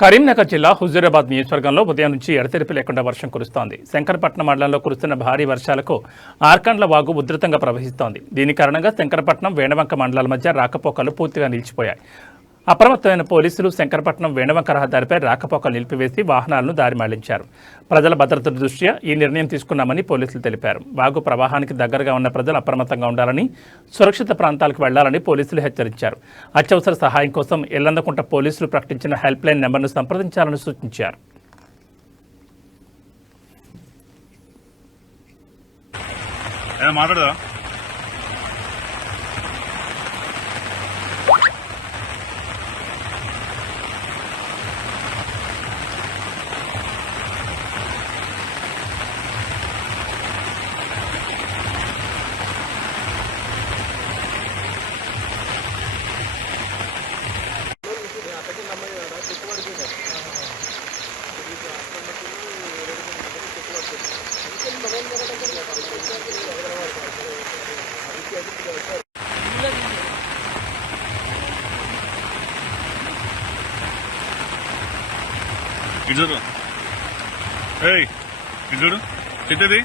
కరీంనగర్ జిల్లా హుజూరాబాద్ నియోజకవర్గంలో ఉదయం నుంచి ఎడతెరిపి లేకుండా వర్షం కురుస్తోంది. శంకరపట్నం మండలంలో కురుస్తున్న భారీ వర్షాలకు ఆర్కండ్ల వాగు ఉధృతంగా ప్రవహిస్తోంది. దీని కారణంగా శంకరపట్నం, వేణవంక మండలాల మధ్య రాకపోకలు పూర్తిగా నిలిచిపోయాయి. అప్రమత్తమైన పోలీసులు శంకరపట్నం, వేణవంక రహదారిపై రాకపోకలు నిలిపివేసి వాహనాలను దారి మళ్లించారు. ప్రజల భద్రత దృష్ట్యా ఈ నిర్ణయం తీసుకున్నామని పోలీసులు తెలిపారు. వాగు ప్రవాహానికి దగ్గరగా ఉన్న ప్రజలు అప్రమత్తంగా ఉండాలని, సురక్షిత ప్రాంతాలకు వెళ్లాలని పోలీసులు హెచ్చరించారు. అత్యవసర సహాయం కోసం ఎల్లందకుంట పోలీసులు ప్రకటించిన హెల్ప్ లైన్ నెంబర్ను సంప్రదించాలని సూచించారు. ఇటు చూడు, చిట్టది